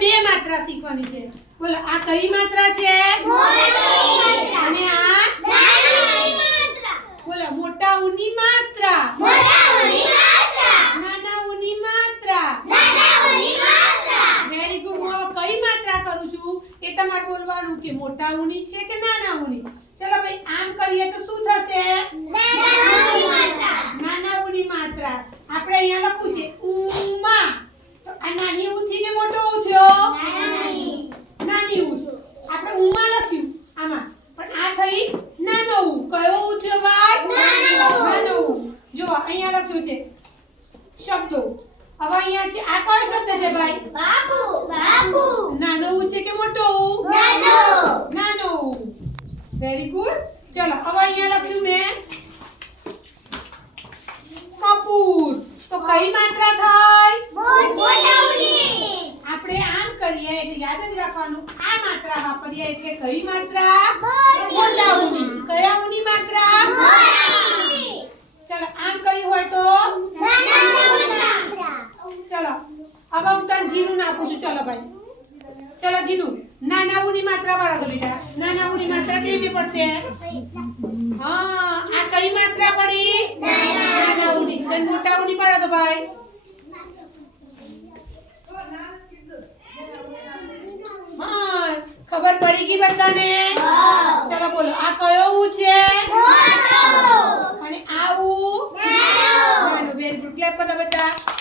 બે માત્રા શીખવાની છે. બોલો આ કઈ માત્રા છે? અને આ? બોલો મોટા ઉની માત્રા. નાના ઉની માત્રા. વેરી ગુડ હું હવે કઈ માત્રા કરું છું? એ તમારે બોલવાનું કે મોટા ઉની છે કે નાના ઉની ચલો ભાઈ આમ કરીએ તો શું થશે? નાના ઉની માત્રા. આપણે અહીંયા લખવું છે ઉમા. તો આ નાની ઉ થી ને મોટો ઉ થયો નાની ઉ આપણે ઉમા લખ્યું આમાં. પણ આ થઈ નાનો ઉ કયો ઉ થયો ભાઈ? નાનો ઉ જો અહીંયા લખ્યું છે શબ્દો. હવે અહીંયા છે આ કયો શબ્દ છે ભાઈ? નાનો ઉ છે કે મોટો ઉ નાનો. ઉ વેરી ગુડ ચલો હવે અહીંયા લખ્યું મેં કપૂર. તો કઈ માત્રા થઈ આપણે આમ યાદ જ રાખવાનું આ માત્રા વાપરીએ એટલે કઈ માત્રા? મોટા. કયાઓની કયા માત્રા? ચલો આમ કર્યું હોય તો? ચલો હવે હું તને જીનું નાખું છું. ચલો ભાઈ. ચલો જીનું નાના ઉની માત્રા વાળા તો બેટા. નાના ઉની માત્રા કેવી રીતે પડશે? હા આ કઈ માત્રા પડી નાના ઉની ચલ મોટા ઉની પાડો તો ભાઈ હા ખબર પડી ગઈ બધાને? ચલો બોલો આ કયો ઉ છે? અને આ ઉ? વેરી ગુડ ક્લેપ કરતા બધા.